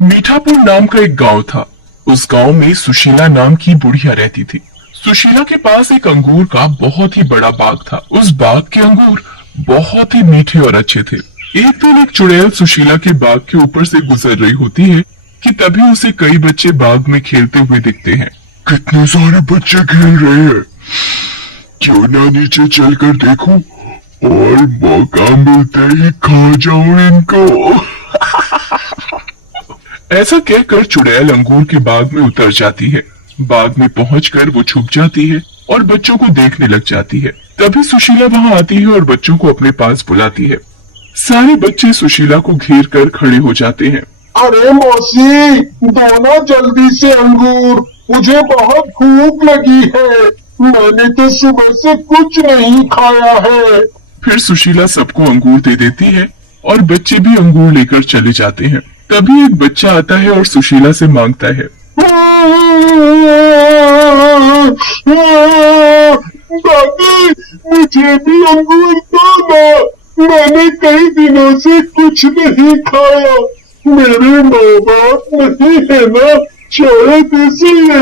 मीठापुर नाम का एक गांव था। उस गांव में सुशीला नाम की बुढ़िया रहती थी। सुशीला के पास एक अंगूर का बहुत ही बड़ा बाग था। उस बाग के अंगूर बहुत ही मीठे और अच्छे थे। एक दिन एक चुड़ैल सुशीला के बाग के ऊपर से गुजर रही होती है कि तभी उसे कई बच्चे बाग में खेलते हुए दिखते हैं। कितने सारे बच्चे खेल रहे हैं, क्यों ना नीचे चलकर देखूं और मौका मिलते ही खा जाऊं इनको। ऐसा कहकर चुड़ैल अंगूर के बाग में उतर जाती है। बाग में पहुंचकर वो छुप जाती है और बच्चों को देखने लग जाती है। तभी सुशीला वहां आती है और बच्चों को अपने पास बुलाती है। सारे बच्चे सुशीला को घेर कर खड़े हो जाते हैं। अरे मौसी, दो ना जल्दी से अंगूर, मुझे बहुत भूख लगी है, मैंने तो सुबह से कुछ नहीं खाया है। फिर सुशीला सबको अंगूर दे देती है और बच्चे भी अंगूर लेकर चले जाते हैं। तभी एक बच्चा आता है और सुशीला से मांगता है, दादी, मुझे भी अंगूर दो ना, मैंने कई दिनों से कुछ नहीं खाया, मेरे माँ बाप नहीं है ना, शायद इसलिए।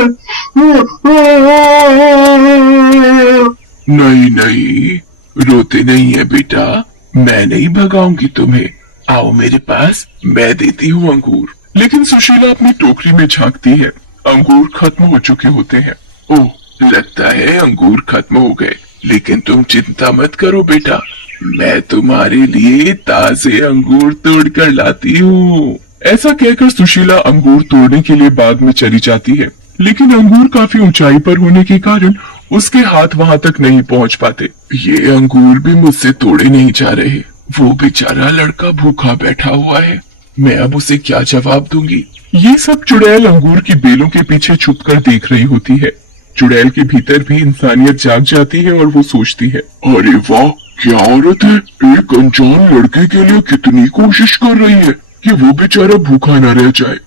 नहीं नहीं, रोते नहीं है बेटा, मैं नहीं भगाऊंगी तुम्हें, आओ मेरे पास, मैं देती हूँ अंगूर। लेकिन सुशीला अपनी टोकरी में झांकती है, अंगूर खत्म हो चुके होते हैं। ओह, लगता है अंगूर खत्म हो गए, लेकिन तुम चिंता मत करो बेटा, मैं तुम्हारे लिए ताजे अंगूर तोड़ कर लाती हूँ। ऐसा कहकर सुशीला अंगूर तोड़ने के लिए बाग में चली जाती है, लेकिन अंगूर काफी ऊंचाई पर होने के कारण उसके हाथ वहां तक नहीं पहुंच पाते। ये अंगूर भी मुझसे तोड़े नहीं जा रहे, वो बेचारा लड़का भूखा बैठा हुआ है, मैं अब उसे क्या जवाब दूंगी। ये सब चुड़ैल अंगूर की बेलों के पीछे छुपकर देख रही होती है। चुड़ैल के भीतर भी इंसानियत जाग जाती है और वो सोचती है, अरे वाह, क्या औरत है, एक अनजान लड़के के लिए कितनी कोशिश कर रही है कि वो बेचारा भूखा न रह जाए।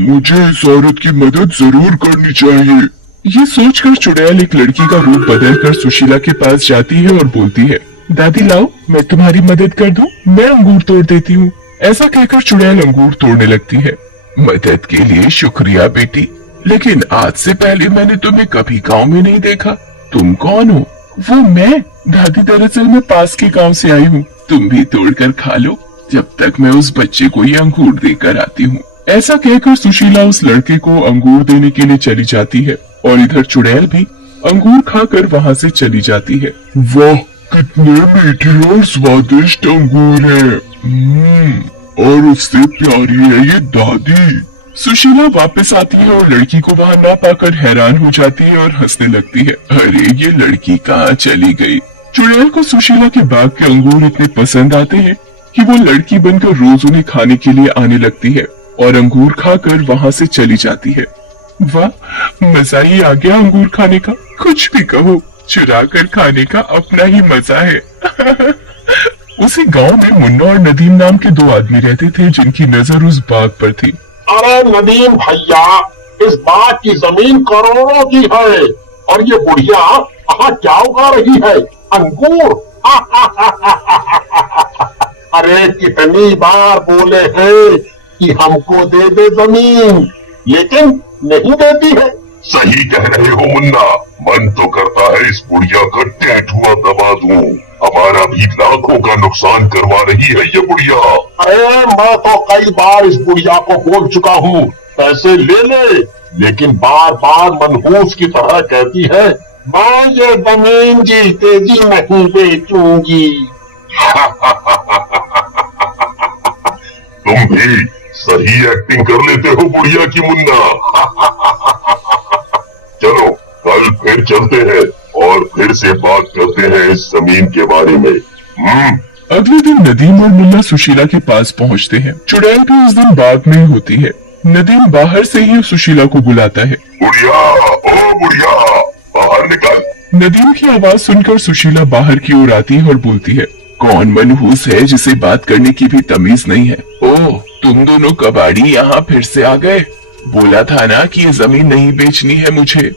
मुझे इस औरत की मदद जरूर करनी चाहिए। ये सोचकर चुड़ैल एक लड़की का रूप बदलकर सुशीला के पास जाती है और बोलती है, दादी लाओ, मैं तुम्हारी मदद कर दूं, मैं अंगूर तोड़ देती हूँ। ऐसा कहकर चुड़ैल अंगूर तोड़ने लगती है। मदद के लिए शुक्रिया बेटी, लेकिन आज से पहले मैंने तुम्हें कभी गांव में नहीं देखा, तुम कौन हो? वो मैं, दादी, दरअसल मैं पास के गांव से आई हूँ, तुम भी तोड़कर खा लो, जब तक मैं उस बच्चे को ये अंगूर देकर आती हूँ। ऐसा कहकर सुशीला उस लड़के को अंगूर देने के लिए चली जाती है और इधर चुड़ैल भी अंगूर खाकर वहाँ से चली जाती है। वाह, कितने मीठे और स्वादिष्ट अंगूर हैं। और उससे प्यारी है ये दादी। सुशीला वापस आती है और लड़की को वहाँ ना पाकर हैरान हो जाती है और हंसने लगती है। अरे ये लड़की कहाँ चली गई? चुड़ैल को सुशीला के बाग के अंगूर इतने पसंद आते हैं कि वो लड़की बनकर रोज उन्हें खाने के लिए आने लगती है और अंगूर खाकर वहाँ से चली जाती है। वाह, मजा ही आ गया अंगूर खाने का, कुछ भी कहो, चुरा कर खाने का अपना ही मजा है। उसी गांव में मुन्ना और नदीम नाम के दो आदमी रहते थे जिनकी नजर उस बाग पर थी। अरे नदीम भैया, इस बाग की जमीन करोड़ों की है और ये बुढ़िया वहाँ क्या उगा रही है? अंगूर। अरे कितनी बार बोले हैं कि हमको दे दे जमीन, लेकिन नहीं देती है। सही कह रहे हो मुन्ना, मन तो करता है इस बुढ़िया का टैटुआ दबा दूं, हमारा भी लाखों का नुकसान करवा रही है ये बुढ़िया। अरे मैं तो कई बार इस बुढ़िया को बोल चुका हूँ पैसे ले ले, लेकिन बार बार मनहूस की तरह कहती है मैं ये जमीन जीते जी नहीं बेचूंगी। तुम भी सही एक्टिंग कर लेते हो बुढ़िया की मुन्ना। चलो कल फिर चलते हैं और फिर से बात करते हैं इस जमीन के बारे में। अगले दिन नदीम और मुन्ना सुशीला के पास पहुंचते हैं। चुड़ैल भी उस दिन बाग में ही होती है। नदीम बाहर से ही सुशीला को बुलाता है, बुढ़िया, ओ बुढ़िया, बाहर निकल। नदीम की आवाज सुनकर सुशीला बाहर की ओर आती है और बोलती है, कौन मनहूस है जिसे बात करने की भी तमीज नहीं है? ओह, तुम दोनों कबाड़ी यहाँ फिर से आ गए, बोला था ना कि ये जमीन नहीं बेचनी है मुझे।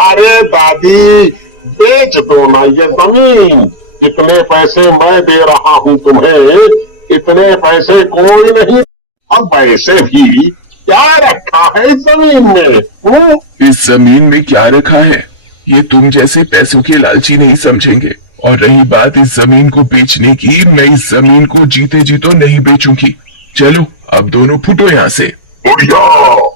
अरे दादी, बेच दो ना ये जमीन, इतने पैसे मैं दे रहा हूँ तुम्हें, इतने पैसे कोई नहीं। अब वैसे भी क्या रखा है इस जमीन में? वो इस जमीन में क्या रखा है ये तुम जैसे पैसों के लालची नहीं समझेंगे। और रही बात इस जमीन को बेचने की, मैं इस जमीन को जीते जी तो नहीं बेचूंगी। चलो अब दोनों फुटो यहाँ से। बुढ़िया,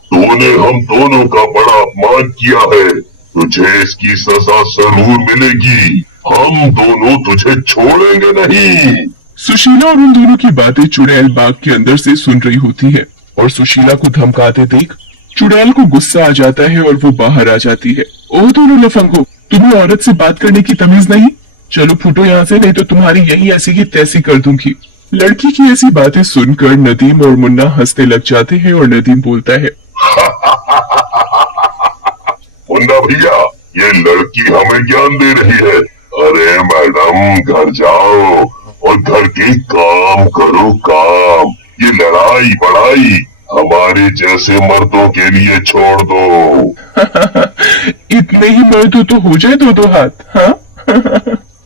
तूने हम दोनों का बड़ा अपमान किया है, तुझे इसकी सजा जरूर मिलेगी। हम दोनों तुझे छोड़ेंगे नहीं। सुशीला और उन दोनों की बातें चुड़ैल बाग के अंदर से सुन रही होती है और सुशीला को धमकाते देख चुड़ैल को गुस्सा आ जाता है और वो बाहर आ जाती है। ओ दोनों लफंगो, तुम्हें औरत से बात करने की तमीज नहीं? चलो फुटो यहाँ से, नहीं तो तुम्हारी यही ऐसी की तैसी कर दूंगी। लड़की की ऐसी बातें सुनकर नदीम और मुन्ना हंसने लग जाते हैं और नदीम बोलता है, मुन्ना भैया, ये लड़की हमें ज्ञान दे रही है। अरे मैडम, घर जाओ और घर के काम करो काम। ये लड़ाई बड़ाई हमारे जैसे मर्दों के लिए छोड़ दो। इतने ही मर्द तो हो जाए दो हाथ। हाँ?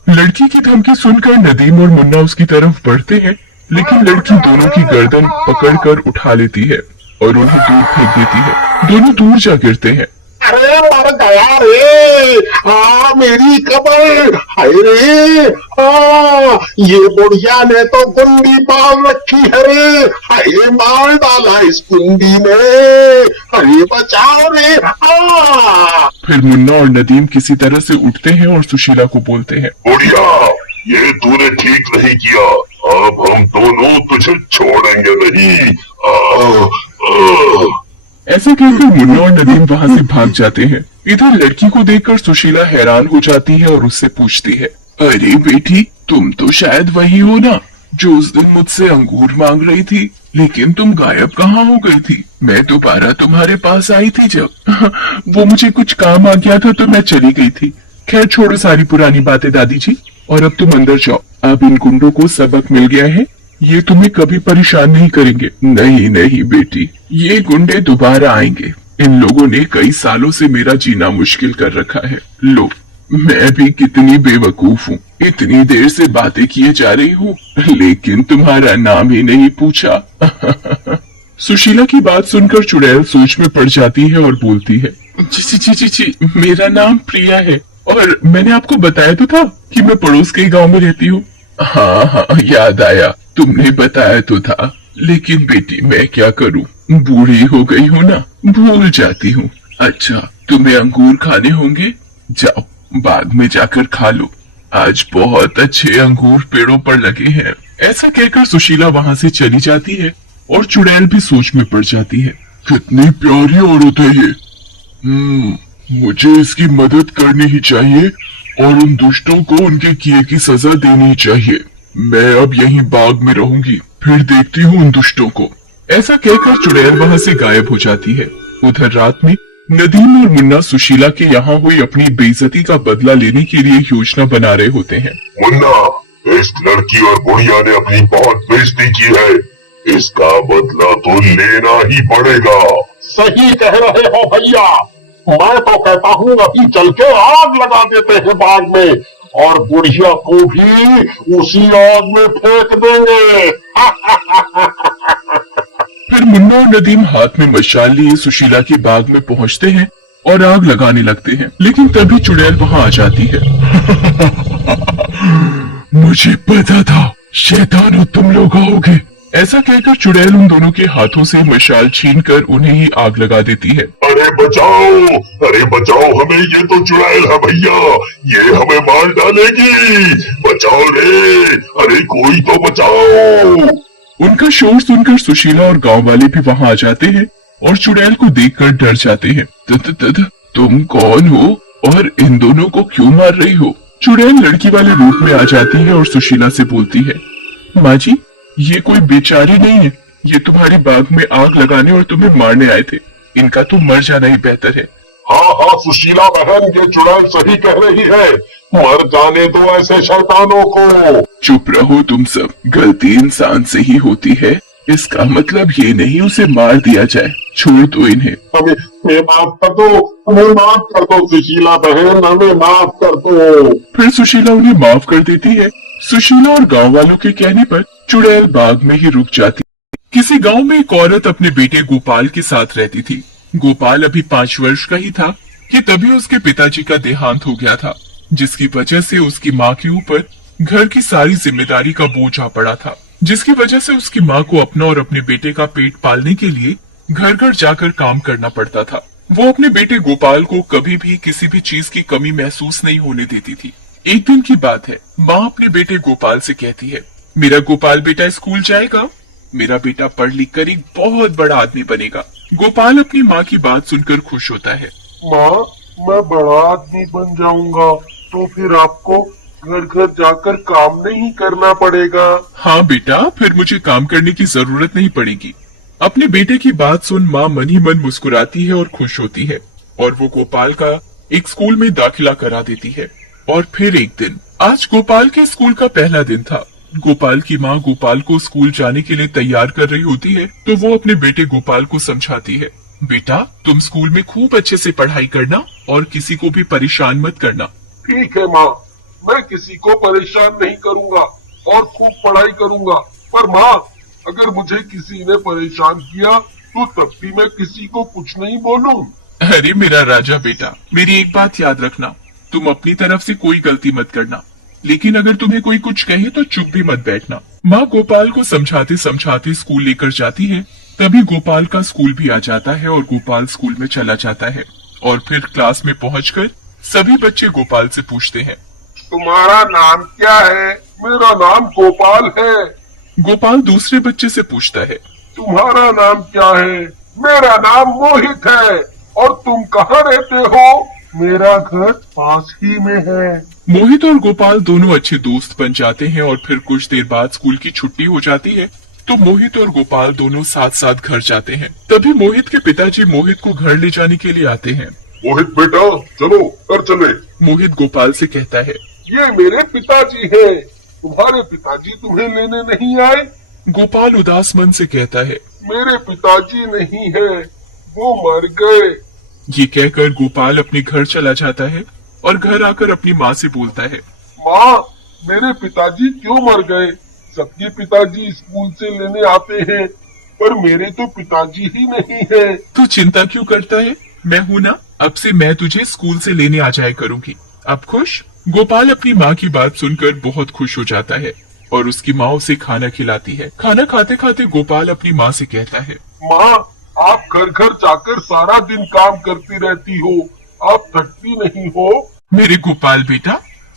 लड़की की धमकी सुनकर नदीम और मुन्ना उसकी तरफ बढ़ते हैं, लेकिन लड़की दोनों की गर्दन पकड़कर उठा लेती है और उन्हें दूर फेंक देती है। दोनों दूर जा गिरते हैं। अरे मर गया रे, मेरी कमर, हाय रे, ये बुढ़िया ने तो कुंडी बांध रखी है रे, हाय मार डाला इस कुंडी ने, अरे बचाओ रे। फिर मुन्ना और नदीम किसी तरह से उठते हैं और सुशीला को बोलते हैं, बुढ़िया, ये तूने ठीक नहीं किया, अब हम दोनों तुझे छोड़ेंगे नहीं। ऐसे कहकर मुन्ना और नदीम वहाँ से भाग जाते हैं। इधर लड़की को देखकर सुशीला हैरान हो जाती है और उससे पूछती है, अरे बेटी, तुम तो शायद वही हो ना जो उस दिन मुझसे अंगूर मांग रही थी, लेकिन तुम गायब कहाँ हो गई थी? मैं दोबारा तुम्हारे पास आई थी जब वो मुझे कुछ काम आ गया था तो मैं चली गई थी। खैर छोड़ो सारी पुरानी बातें दादी जी, और अब तुम अंदर जाओ। अब इन गुंडों को सबक मिल गया है, ये तुम्हें कभी परेशान नहीं करेंगे। नहीं नहीं बेटी, ये गुंडे दोबारा आएंगे। इन लोगों ने कई सालों से मेरा जीना मुश्किल कर रखा है। लो, मैं भी कितनी बेवकूफ हूँ, इतनी देर से बातें किए जा रही हूँ, लेकिन तुम्हारा नाम ही नहीं पूछा। सुशीला की बात सुनकर चुड़ैल सोच में पड़ जाती है और बोलती है, जी, मेरा नाम प्रिया है और मैंने आपको बताया तो था कि मैं पड़ोस के गांव में रहती हूँ। हाँ, याद आया, तुमने बताया तो था, लेकिन बेटी मैं क्या करूँ, बूढ़ी हो गई हूँ ना, भूल जाती हूँ। अच्छा, तुम्हें अंगूर खाने होंगे, जाओ बाग में जाकर खा लो, आज बहुत अच्छे अंगूर पेड़ों पर लगे हैं। ऐसा कहकर सुशीला वहाँ से चली जाती है और चुड़ैल भी सोच में पड़ जाती है। कितनी प्यारी औरत है ये, मुझे इसकी मदद करनी ही चाहिए और उन दुष्टों को उनके किए की सजा देनी ही चाहिए। मैं अब यहीं बाग में रहूंगी, फिर देखती हूँ उन दुष्टों को। ऐसा कहकर चुड़ैल वहाँ से गायब हो जाती है। उधर रात में नदीम और मुन्ना सुशीला के यहाँ हुई अपनी बेइज्जती का बदला लेने के लिए योजना बना रहे होते हैं। मुन्ना, इस लड़की और बुढ़िया ने अपनी बहुत बेइज्जती की है, इसका बदला तो लेना ही पड़ेगा। सही कह रहे हो भैया, मैं तो कहता हूँ अभी चल के आग लगा देते हैं बाग में और बुढ़िया को भी उसी आग में फेंक देंगे। फिर मुन्ना और नदीम हाथ में मशाल लिए सुशीला के बाग में पहुँचते हैं और आग लगाने लगते हैं, लेकिन तभी चुड़ैल वहाँ आ जाती है। मुझे पता था शैतानो तुम लोग आओगे। ऐसा कहकर चुड़ैल उन दोनों के हाथों से मशाल छीनकर उन्हें ही आग लगा देती है। अरे बचाओ हमें, ये तो चुड़ैल है भैया, ये हमें मार डालेगी, बचाओ रे, अरे कोई तो बचाओ। उनका शोर सुनकर सुशीला और गांव वाले भी वहां आ जाते हैं और चुड़ैल को देखकर डर जाते हैं। तुम कौन हो और इन दोनों को क्यों मार रही हो? चुड़ैल लड़की वाले रूप में आ जाती है और सुशीला से बोलती है, माँ जी, ये कोई बेचारी नहीं है, ये तुम्हारे बाग में आग लगाने और तुम्हें मारने आए थे, इनका तो मर जाना ही बेहतर है। हाँ सुशीला बहन, ये चुड़ैल सही कह रही है, मर जाने दो ऐसे शैतानों को। चुप रहो तुम सब, गलती इंसान से ही होती है, इसका मतलब ये नहीं उसे मार दिया जाए, छोड़ दो इन्हें। हमें माफ कर दो, हमें माफ कर दो सुशीला बहन, हमें माफ कर दो। फिर सुशीला उन्हें माफ कर देती है। सुशीला और गांव वालों के कहने पर चुड़ैल बाग में ही रुक जाती। किसी गांव में एक औरत अपने बेटे गोपाल के साथ रहती थी। गोपाल अभी 5 वर्ष का ही था कि तभी उसके पिताजी का देहांत हो गया था, जिसकी वजह से उसकी माँ के ऊपर घर की सारी जिम्मेदारी का बोझ आ पड़ा था, जिसकी वजह से उसकी माँ को अपना और अपने बेटे का पेट पालने के लिए घर घर जाकर काम करना पड़ता था। वो अपने बेटे गोपाल को कभी भी किसी भी चीज की कमी महसूस नहीं होने देती थी। एक दिन की बात है, माँ अपने बेटे गोपाल से कहती है, मेरा गोपाल बेटा स्कूल जाएगा, मेरा बेटा पढ़ लिख कर एक बहुत बड़ा आदमी बनेगा। गोपाल अपनी माँ की बात सुनकर खुश होता है। माँ, मैं बड़ा आदमी बन जाऊंगा तो फिर आपको घर घर जाकर काम नहीं करना पड़ेगा। हाँ बेटा, फिर मुझे काम करने की जरूरत नहीं पड़ेगी। अपने बेटे की बात सुन माँ मन ही मन मुस्कुराती है और खुश होती है और वो गोपाल का एक स्कूल में दाखिला करा देती है। और फिर एक दिन, आज गोपाल के स्कूल का पहला दिन था। गोपाल की माँ गोपाल को स्कूल जाने के लिए तैयार कर रही होती है तो वो अपने बेटे गोपाल को समझाती है, बेटा तुम स्कूल में खूब अच्छे से पढ़ाई करना और किसी को भी परेशान मत करना। ठीक है माँ, मैं किसी को परेशान नहीं करूँगा और खूब पढ़ाई करूँगा। पर माँ, अगर मुझे किसी ने परेशान किया तो तब भी मैं किसी को कुछ नहीं बोलूँ। अरे मेरा राजा बेटा, मेरी एक बात याद रखना, तुम अपनी तरफ से कोई गलती मत करना, लेकिन अगर तुम्हें कोई कुछ कहे तो चुप भी मत बैठना। माँ गोपाल को समझाते समझाते स्कूल लेकर जाती है। तभी गोपाल का स्कूल भी आ जाता है और गोपाल स्कूल में चला जाता है। और फिर क्लास में पहुंचकर सभी बच्चे गोपाल से पूछते हैं, तुम्हारा नाम क्या है? मेरा नाम गोपाल है। गोपाल दूसरे बच्चे से पूछता है, तुम्हारा नाम क्या है? मेरा नाम मोहित है। और तुम कहाँ रहते हो? मेरा घर पास ही में है। मोहित और गोपाल दोनों अच्छे दोस्त बन जाते हैं और फिर कुछ देर बाद स्कूल की छुट्टी हो जाती है तो मोहित और गोपाल दोनों साथ साथ घर जाते हैं। तभी मोहित के पिताजी मोहित को घर ले जाने के लिए आते हैं। मोहित बेटा, चलो घर चले। मोहित गोपाल से कहता है, ये मेरे पिताजी हैं। तुम्हारे पिताजी तुम्हें लेने नहीं आए? गोपाल उदास मन से कहता है, मेरे पिताजी नहीं है, वो मर गए। ये कहकर गोपाल अपने घर चला जाता है और घर आकर अपनी माँ से बोलता है, माँ, मेरे पिताजी क्यों मर गए? सबके पिताजी स्कूल से लेने आते हैं, पर मेरे तो पिताजी ही नहीं है। तू चिंता क्यों करता है, मैं हूँ ना, अब से मैं तुझे स्कूल से लेने आ जाया करूँगी। अब खुश? गोपाल अपनी माँ की बात सुनकर बहुत खुश हो जाता है और उसकी माँ उसे खाना खिलाती है। खाना खाते खाते गोपाल अपनी माँ से कहता है, माँ, आप घर घर जाकर सारा दिन काम करती रहती हो, आप थकती नहीं हो? मेरे गोपाल बेटा,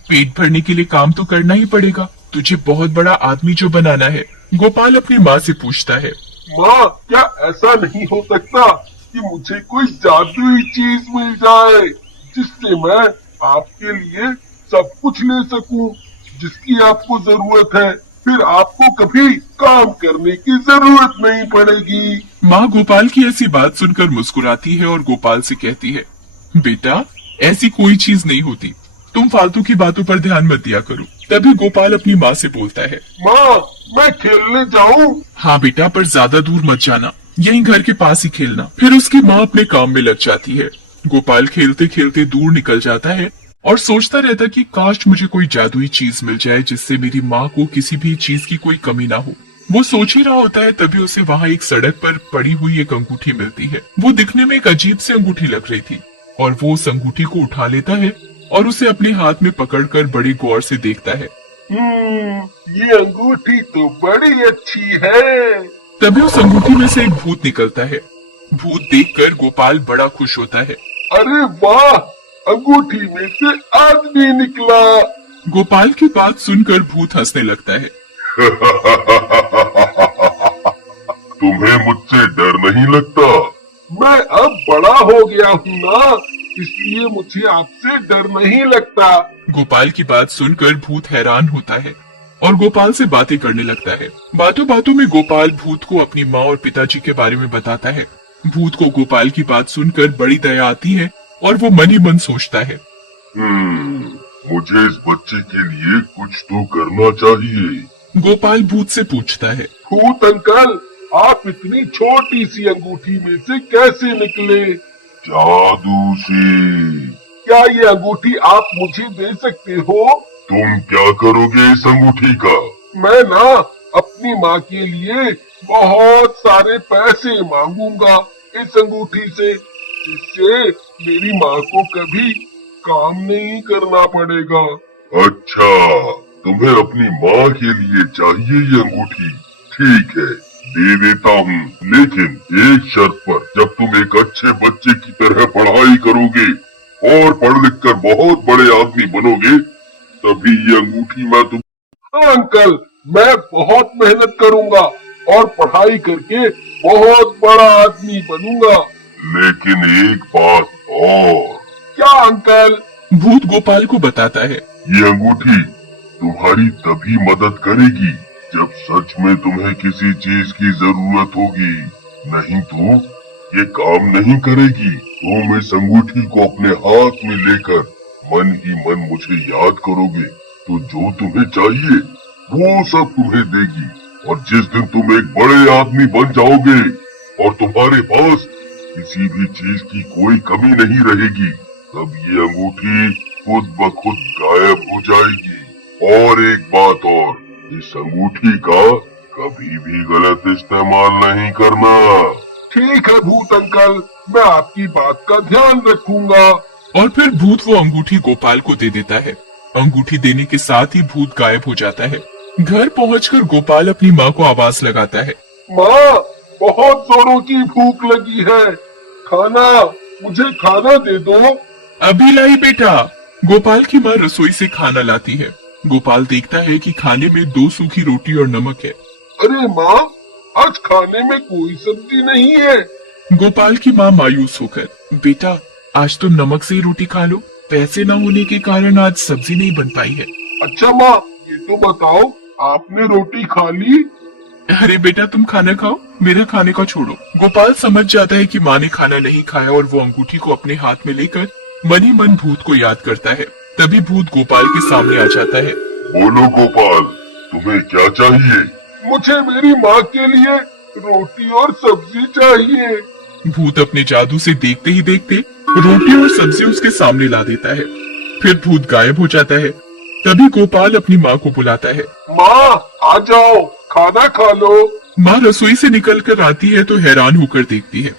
पेट भरने के लिए काम तो करना ही पड़ेगा, तुझे बहुत बड़ा आदमी जो बनाना है। गोपाल अपनी माँ से पूछता है, माँ, क्या ऐसा नहीं हो सकता कि मुझे कोई जादुई चीज मिल जाए जिससे मैं आपके लिए सब कुछ ले सकूं जिसकी आपको जरूरत है? फिर आपको कभी काम करने की जरूरत नहीं पड़ेगी। माँ गोपाल की ऐसी बात सुनकर मुस्कुराती है और गोपाल से कहती है, बेटा ऐसी कोई चीज नहीं होती, तुम फालतू की बातों पर ध्यान मत दिया करो। तभी गोपाल अपनी माँ से बोलता है, माँ, मैं खेलने जाऊँ? हाँ बेटा, पर ज्यादा दूर मत जाना, यहीं घर के पास ही खेलना। फिर उसकी माँ अपने काम में लग जाती है। गोपाल खेलते खेलते दूर निकल जाता है और सोचता रहता कि काश मुझे कोई जादुई चीज मिल जाए जिससे मेरी माँ को किसी भी चीज की कोई कमी ना हो। वो सोच ही रहा होता है तभी उसे वहाँ एक सड़क पर पड़ी हुई एक अंगूठी मिलती है। वो दिखने में एक अजीब सी अंगूठी लग रही थी और वो उस अंगूठी को उठा लेता है और उसे अपने हाथ में पकड़कर बड़े गौर से देखता है। ये अंगूठी तो बड़ी अच्छी है। तभी उस अंगूठी में से एक भूत निकलता है। भूत देखकर गोपाल बड़ा खुश होता है। अरे वाह, अंगूठी में से आदमी निकला। गोपाल की बात सुनकर भूत हंसने लगता है। तुम्हें मुझसे डर नहीं लगता? मैं अब बड़ा हो गया हूँ ना, इसलिए मुझे आपसे डर नहीं लगता। गोपाल की बात सुनकर भूत हैरान होता है और गोपाल से बातें करने लगता है। बातों बातों में गोपाल भूत को अपनी माँ और पिताजी के बारे में बताता है। भूत को गोपाल की बात सुनकर बड़ी दया आती है और वो मन ही मन सोचता है, मुझे इस बच्चे के लिए कुछ तो करना चाहिए। गोपाल भूत से पूछता है, भूत अंकल, आप इतनी छोटी सी अंगूठी में से कैसे निकले? जादू से। क्या ये अंगूठी आप मुझे दे सकते हो? तुम क्या करोगे इस अंगूठी का? मैं ना अपनी माँ के लिए बहुत सारे पैसे मांगूंगा इस अंगूठी से, जिससे मेरी माँ को कभी काम नहीं करना पड़ेगा। अच्छा, तुम्हें अपनी माँ के लिए चाहिए ये अंगूठी? ठीक है, दे देता हूँ, लेकिन एक शर्त पर। जब तुम एक अच्छे बच्चे की तरह पढ़ाई करोगे और पढ़ लिख कर बहुत बड़े आदमी बनोगे, तभी ये अंगूठी मैं तुम। हाँ अंकल, मैं बहुत मेहनत करूंगा और पढ़ाई करके बहुत बड़ा आदमी बनूंगा। लेकिन एक बात और। क्या अंकल? भूत गोपाल को बताता है, ये अंगूठी तुम्हारी तभी मदद करेगी जब सच में तुम्हें किसी चीज की जरूरत होगी, नहीं तो ये काम नहीं करेगी। तुम इस अंगूठी को अपने हाथ में लेकर मन ही मन मुझे याद करोगे, तो जो तुम्हें चाहिए वो सब तुम्हें देगी। और जिस दिन तुम एक बड़े आदमी बन जाओगे और तुम्हारे पास किसी भी चीज की कोई कमी नहीं रहेगी, तब ये अंगूठी खुद ब खुद गायब हो जाएगी। और एक बात और, इस अंगूठी का कभी भी गलत इस्तेमाल नहीं करना। ठीक है भूत अंकल, मैं आपकी बात का ध्यान रखूंगा। और फिर भूत वो अंगूठी गोपाल को दे देता है। अंगूठी देने के साथ ही भूत गायब हो जाता है। घर पहुंचकर गोपाल अपनी माँ को आवाज लगाता है, माँ, बहुत जोरों की भूख लगी है, मुझे खाना दे दो। अभी लाई बेटा। गोपाल की माँ रसोई से खाना लाती है। गोपाल देखता है कि खाने में 2 सूखी रोटी और नमक है। अरे माँ, आज खाने में कोई सब्जी नहीं है। गोपाल की माँ मायूस होकर, बेटा आज तुम नमक से ही रोटी खा लो, पैसे न होने के कारण आज सब्जी नहीं बन पाई है। अच्छा माँ, ये तो बताओ, आपने रोटी खा ली? अरे बेटा तुम खाना खाओ, मेरा खाने का छोड़ो। गोपाल समझ जाता है कि माँ ने खाना नहीं खाया और वो अंगूठी को अपने हाथ में लेकर मन ही मन भूत को याद करता है। तभी भूत गोपाल के सामने आ जाता है। बोलो गोपाल, तुम्हें क्या चाहिए? मुझे मेरी माँ के लिए रोटी और सब्जी चाहिए। भूत अपने जादू से देखते ही देखते रोटी और सब्जी उसके सामने ला देता है। फिर भूत गायब हो जाता है। तभी गोपाल अपनी माँ को बुलाता है। माँ, आ जाओ, खाना खा लो। माँ रसोई से निकलकर आती है तो हैरान होकर देखती है,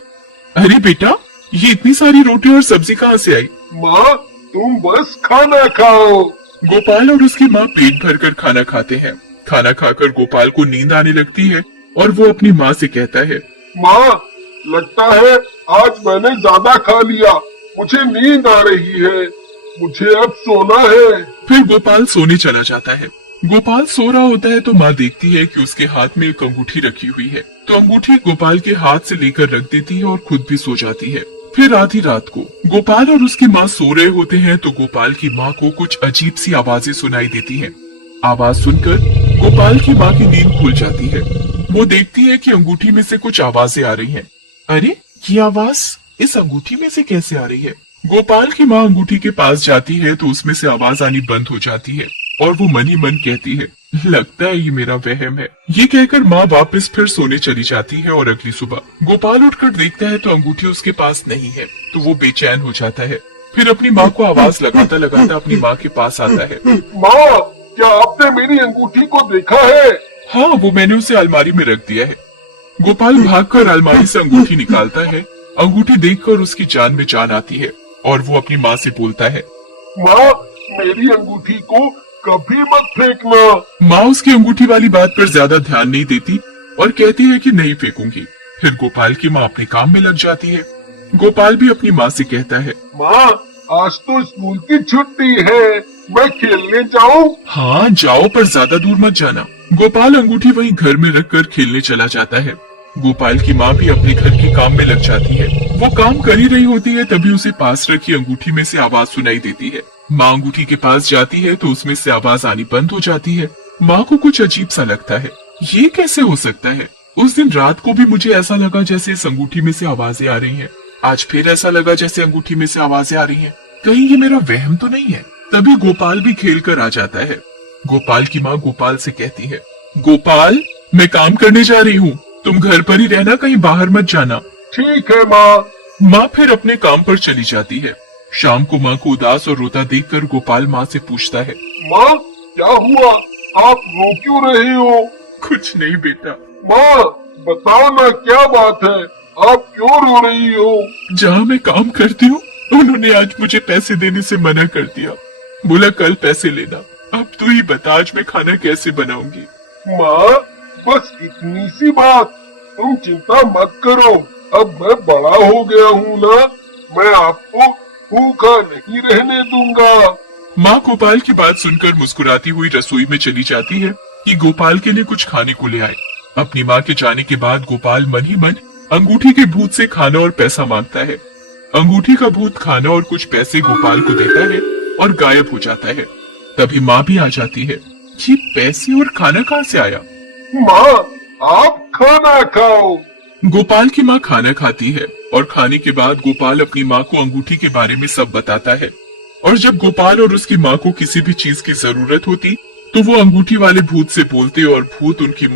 अरे बेटा ये इतनी सारी रोटी और सब्जी कहाँ से आई? माँ, तुम बस खाना खाओ। गोपाल और उसकी माँ पेट भरकर खाना खाते हैं। खाना खाकर गोपाल को नींद आने लगती है और वो अपनी माँ से कहता है, माँ, लगता है आज मैंने ज्यादा खा लिया, मुझे नींद आ रही है, मुझे अब सोना है। फिर गोपाल सोने चला जाता है। गोपाल सो रहा होता है तो माँ देखती है कि उसके हाथ में एक अंगूठी रखी हुई है, तो अंगूठी गोपाल के हाथ से लेकर रख देती है और खुद भी सो जाती है। फिर आधी रात को गोपाल और उसकी माँ सो रहे होते हैं तो गोपाल की माँ को कुछ अजीब सी आवाजें सुनाई देती हैं। आवाज सुनकर गोपाल की माँ की नींद खुल जाती है। वो देखती है कि अंगूठी में से कुछ आवाजें आ रही हैं। अरे ये आवाज इस अंगूठी में से कैसे आ रही है? गोपाल की माँ अंगूठी के पास जाती है तो उसमें से आवाज आनी बंद हो जाती है और वो मन ही मन कहती है, लगता है ये मेरा वहम है। ये कहकर माँ वापस फिर सोने चली जाती है और अगली सुबह गोपाल उठकर देखता है तो अंगूठी उसके पास नहीं है, तो वो बेचैन हो जाता है। फिर अपनी माँ को आवाज लगाता लगाता अपनी माँ के पास आता है। माँ, क्या आपने मेरी अंगूठी को देखा है? हाँ, वो मैंने उसे अलमारी में रख दिया है। गोपाल भागकर अलमारी से अंगूठी निकालता है। अंगूठी देखकर उसकी जान में जान आती है और वो अपनी माँ से बोलता है, माँ, मेरी अंगूठी को कभी मत फेंकना। माँ उसकी अंगूठी वाली बात पर ज्यादा ध्यान नहीं देती और कहती है कि नहीं फेंकूंगी। फिर गोपाल की माँ अपने काम में लग जाती है। गोपाल भी अपनी माँ से कहता है, माँ, आज तो स्कूल की छुट्टी है, मैं खेलने जाऊँ? हाँ जाओ, पर ज्यादा दूर मत जाना। गोपाल अंगूठी वहीं घर में रखकर खेलने चला जाता है। गोपाल की माँ भी अपने घर के काम में लग जाती है। वो काम कर ही रही होती है तभी उसे पास रखी अंगूठी में से आवाज सुनाई देती है। माँ अंगूठी के पास जाती है तो उसमें से आवाज आनी बंद हो जाती है। माँ को कुछ अजीब सा लगता है, ये कैसे हो सकता है? उस दिन रात को भी मुझे ऐसा लगा जैसे इस अंगूठी में से आवाजें आ रही हैं। आज फिर ऐसा लगा जैसे अंगूठी में से आवाजें आ रही हैं। कहीं ये मेरा वहम तो नहीं है? तभी गोपाल भी खेल कर आ जाता है। गोपाल की माँ गोपाल से कहती है, गोपाल मैं काम करने जा रही हूँ, तुम घर पर ही रहना, कहीं बाहर मत जाना। ठीक है माँ। माँ फिर अपने काम पर चली जाती है। शाम को माँ को उदास और रोता देखकर गोपाल माँ से पूछता है, माँ क्या हुआ, आप रो क्यों रही हो? कुछ नहीं बेटा। माँ बताओ ना क्या बात है, आप क्यों रो रही हो? जहाँ मैं काम करती हूँ उन्होंने आज मुझे पैसे देने से मना कर दिया। बोला कल पैसे लेना। अब तू ही बता आज मैं खाना कैसे बनाऊंगी। माँ बस इतनी सी बात, तुम चिंता मत करो, अब मैं बड़ा हो गया हूँ ना, मैं आपको भूखा नहीं रहने दूंगा। माँ गोपाल की बात सुनकर मुस्कुराती हुई रसोई में चली जाती है कि गोपाल के लिए कुछ खाने को ले आए। अपनी माँ के जाने के बाद गोपाल मन ही मन अंगूठी के भूत से खाना और पैसा मांगता है। अंगूठी का भूत खाना और कुछ पैसे गोपाल को देता है और गायब हो जाता है। तभी माँ भी आ जाती है। ये पैसे और खाना कहाँ से आया? माँ आप खाना खाओ। गोपाल की माँ खाना खाती है और खाने के बाद गोपाल अपनी माँ को अंगूठी के बारे में सब बताता है। और जब गोपाल और उसकी माँ को किसी भी चीज की जरूरत होती तो वो अंगूठी वाले भूत से बोलते और भूत उनकी